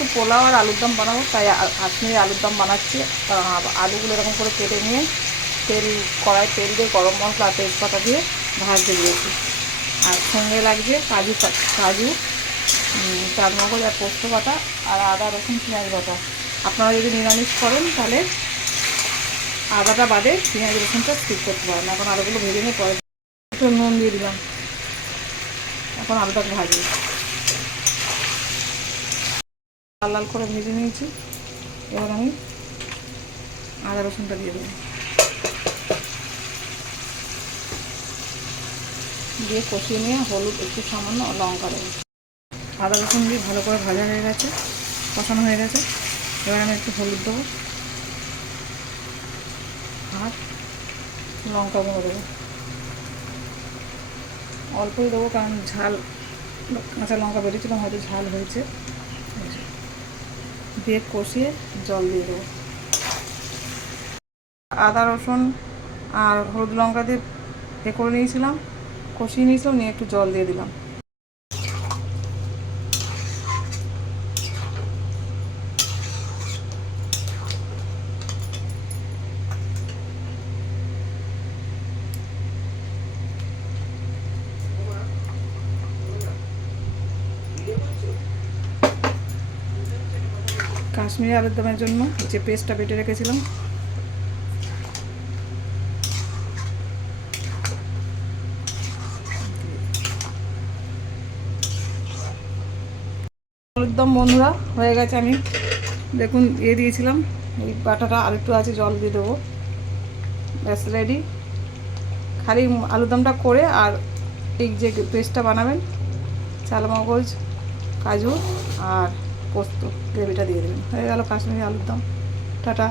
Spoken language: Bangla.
একটু পোলাও আর আলুর দম বানাবো, তাই কাশ্মীরি আলুর দম বানাচ্ছি। আলুগুলো এরকম করে কেটে নিয়ে কড়াই তেল দিয়ে গরম মশলা আর তেজপাতা দিয়ে ভাজতে দিয়েছি। আর সঙ্গে লাগছে কাজু, চারমগজ আর পোস্ত বাটা আর আদা রসুন পেঁয়াজ বাটা। আপনারা যদি নিরামিষ করেন তাহলে আদাটা বাদে পেঁয়াজ রসুনটা স্কিপ করতে পারেন। এখন আলুগুলো ভেজে নিয়ে পরে একটু নুন দিয়ে দিলাম। এখন আলুটাকে ভাজি, লাল লাল করে ভেজে নিয়েছি। এবার আমি আদা রসুনটা দিয়ে দেবো, দিয়ে কষিয়ে নিয়ে হলুদ একটু সামান্য লঙ্কা দেবো। আদা রসুন দিয়ে ভালো করে ভাজা হয়ে গেছে, কষানো হয়ে গেছে। এবার আমি একটু হলুদ দেবো আর লঙ্কা গুঁড়ো দেবো, অল্পই দেবো কারণ ঝাল, কাঁচা লঙ্কা বেরিয়েছিলাম, হয়তো ঝাল হয়েছে। দিয়ে কষিয়ে জল দিয়ে দেবো। আদা রসুন আর হলুদ লঙ্কা দিয়ে করে নিয়েছিলাম, কষিয়ে নিয়েছিলাম, নিয়ে একটু জল দিয়ে দিলাম। কাশ্মীরি আলুর দমের জন্য যে পেস্টটা বেটে রেখেছিলাম আলুর দম বন্ধুরা হয়ে গেছে। আমি দেখুন দিয়েছিলাম, এই বাটাটা আর একটু আছে, জল দিয়ে দেবো। ব্যাস রেডি। খালি আলুর দমটা করে আর এই যে পেস্টটা বানাবেন, চালমগজ, কাজু আর পোস্ত গ্রেভিটা দিয়ে দেবেন, হয়ে গেল কাশ্মীরি আলুর দম। টাটা।